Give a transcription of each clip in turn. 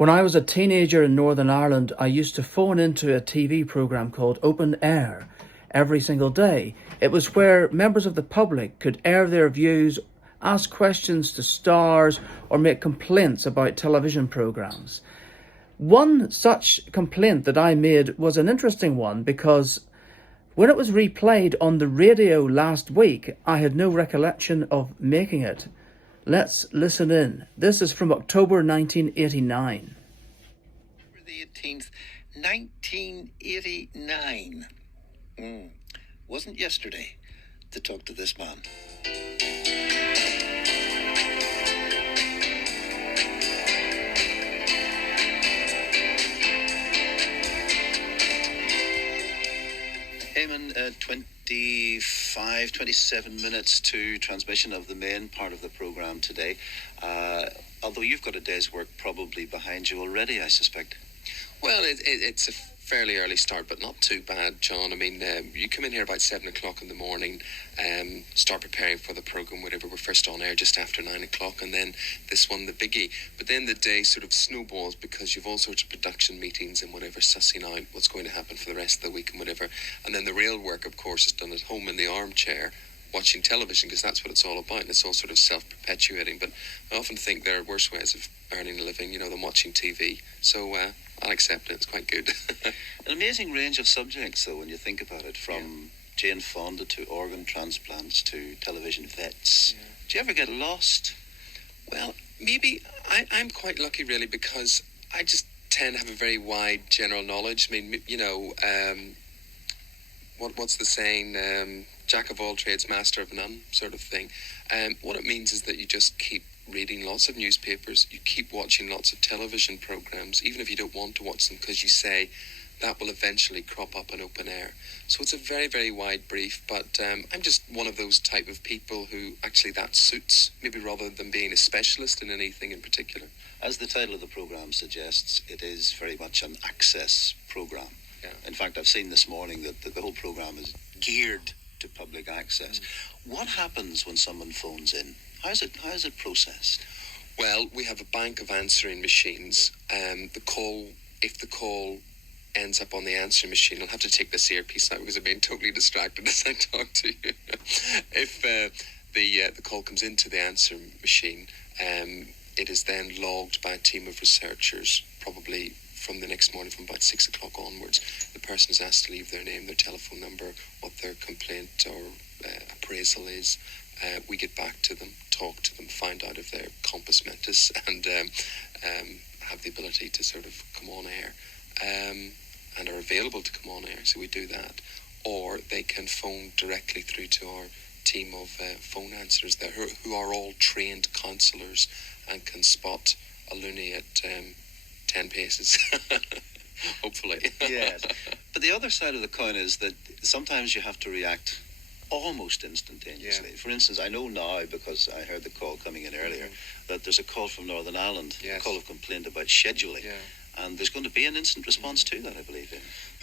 When I was a teenager in Northern Ireland, I used to phone into a TV programme called Open Air every single day. It was where members of the public could air their views, ask questions to stars, or make complaints about television programmes. One such complaint that I made was an interesting one because when it was replayed on the radio last week, I had no recollection of making it. Let's listen in. This is from October 1989. The 18th, 1989. Wasn't yesterday to talk to this man. Eamon, 27 minutes to transmission of the main part of the programme today. Although you've got a day's work probably behind you already, I suspect. Well, it's a fairly early start, but not too bad, John. I mean, you come in here about 7 o'clock in the morning, start preparing for the programme, whatever. We're first on air just after 9 o'clock, and then this one, the biggie. But then the day sort of snowballs because you've all sorts of production meetings and whatever, sussing out what's going to happen for the rest of the week and whatever. And then the real work, of course, is done at home in the armchair, watching television, because that's what it's all about, and it's all sort of self-perpetuating. But I often think there are worse ways of earning a living, than watching TV. So I'll accept it. It's quite good. An amazing range of subjects, though, when you think about it, from Jane Fonda to organ transplants to television vets. Yeah. Do you ever get lost? Well, maybe I'm quite lucky, really, because I just tend to have a very wide general knowledge. I mean, what's the saying? Jack of all trades, master of none, sort of thing. What it means is that you just keep reading lots of newspapers, you keep watching lots of television programmes, even if you don't want to watch them, because you say that will eventually crop up on Open Air. So it's a very, very wide brief, but I'm just one of those type of people who actually that suits, maybe rather than being a specialist in anything in particular. As the title of the programme suggests, it is very much an access programme. Yeah. In fact, I've seen this morning that the whole programme is geared to public access. What happens when someone phones in? How is it processed? Well, we have a bank of answering machines. If the call ends up on the answering machine, I'll have to take this earpiece out because I'm being totally distracted as I talk to you. If the call comes into the answering machine, it is then logged by a team of researchers, probably from the next morning from about 6 o'clock onwards. The person is asked to leave their name, their telephone number, what their complaint or appraisal is. We get back to them, talk to them, find out if they're compos mentis and have the ability to sort of come on air and are available to come on air. So we do that. Or they can phone directly through to our team of phone answerers there who are all trained counsellors and can spot a loony at 10 paces. Hopefully. Yes. But the other side of the coin is that sometimes you have to react almost instantaneously. Yeah. For instance, I know now, because I heard the call coming in earlier, that there's a call from Northern Ireland, a call of complaint about scheduling. Yeah. And there's going to be an instant response to that, I believe.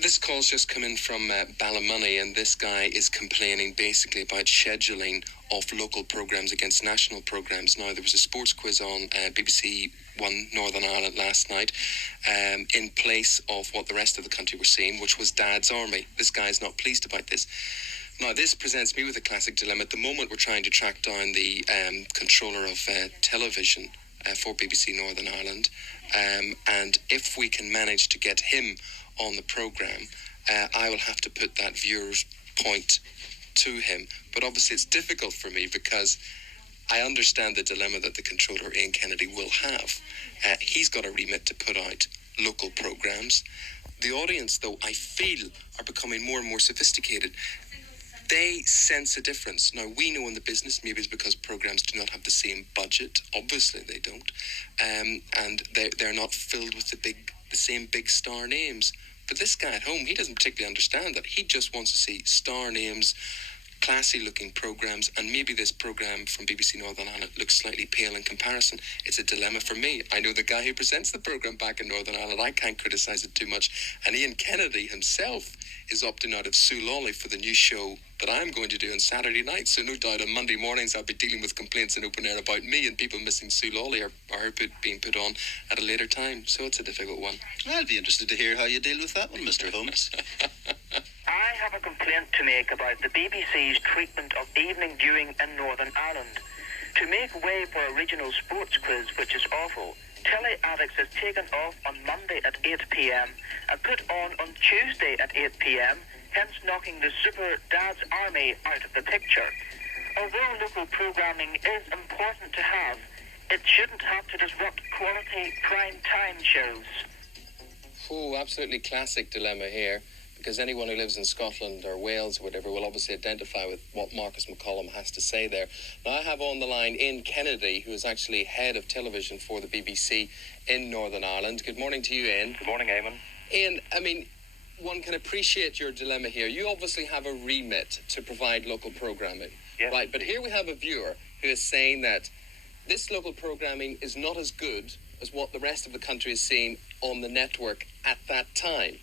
This call's just come in from Ballymoney, and this guy is complaining basically about scheduling of local programmes against national programmes. Now, there was a sports quiz on BBC One Northern Ireland last night in place of what the rest of the country were seeing, which was Dad's Army. This guy's not pleased about this. Now, this presents me with a classic dilemma. At the moment, we're trying to track down the controller of television for BBC Northern Ireland. And if we can manage to get him on the programme, I will have to put that viewer's point to him. But obviously, it's difficult for me because I understand the dilemma that the controller, Ian Kennedy, will have. He's got a remit to put out local programmes. The audience, though, I feel are becoming more and more sophisticated. They sense a difference. Now, we know in the business, maybe it's because programmes do not have the same budget. Obviously, they don't. And they're not filled with the same big star names. But this guy at home, he doesn't particularly understand that. He just wants to see star names, classy-looking programmes, and maybe this programme from BBC Northern Ireland looks slightly pale in comparison. It's a dilemma for me. I know the guy who presents the programme back in Northern Ireland. I can't criticise it too much. And Ian Kennedy himself is opting out of Sue Lawley for the new show that I'm going to do on Saturday night. So no doubt on Monday mornings I'll be dealing with complaints in open air about me and people missing Soololly or being put on at a later time. So it's a difficult one. I'll be interested to hear how you deal with that one, Mr. Holmes. I have a complaint to make about the BBC's treatment of evening viewing in Northern Ireland. To make way for a regional sports quiz, which is awful, Telly Addicts is taken off on Monday at 8 p.m. and put on Tuesday at 8 p.m, hence knocking the Super Dad's Army out of the picture. Although local programming is important to have, it shouldn't have to disrupt quality prime time shows. Oh, absolutely classic dilemma here, because anyone who lives in Scotland or Wales or whatever will obviously identify with what Marcus McCollum has to say there. Now, I have on the line Ian Kennedy, who is actually head of television for the BBC in Northern Ireland. Good morning to you, Ian. Good morning, Eamon. Ian, I mean, one can appreciate your dilemma here. You obviously have a remit to provide local programming, yes. Right? But here we have a viewer who is saying that this local programming is not as good as what the rest of the country is seeing on the network at that time.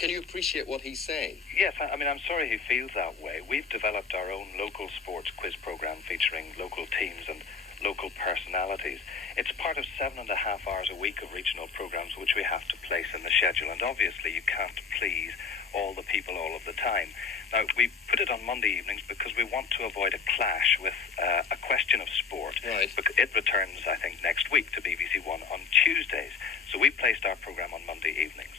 Can you appreciate what he's saying? Yes, I mean, I'm sorry he feels that way. We've developed our own local sports quiz program featuring local teams and local personalities. It's part of 7.5 hours a week of regional programs which we have to place in the schedule, and obviously you can't please all the people all of the time. Now, we put it on Monday evenings because we want to avoid a clash with a question of sport. Right. It returns, I think, next week to BBC One on Tuesdays. So we placed our program on Monday evenings.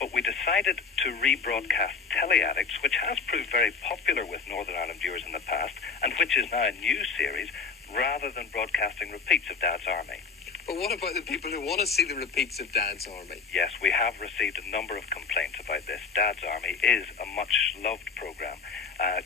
But we decided to rebroadcast Telly Addicts, which has proved very popular with Northern Ireland viewers in the past, and which is now a new series, rather than broadcasting repeats of Dad's Army. But what about the people who want to see the repeats of Dad's Army? Yes, we have received a number of complaints about this. Dad's Army is a much-loved programme.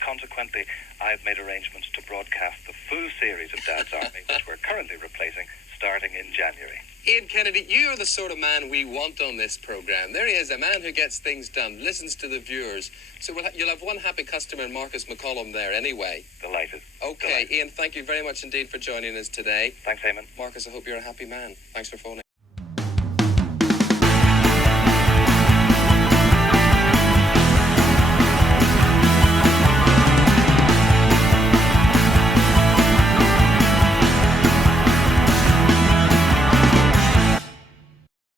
Consequently, I've made arrangements to broadcast the full series of Dad's Army, which we're currently replacing, starting in January. Ian Kennedy, you are the sort of man we want on this programme. There he is, a man who gets things done, listens to the viewers. So you'll have one happy customer in Marcus McCollum there anyway. Delighted. Okay, Delighted. Ian, thank you very much indeed for joining us today. Thanks, Eamon. Marcus, I hope you're a happy man. Thanks for phoning.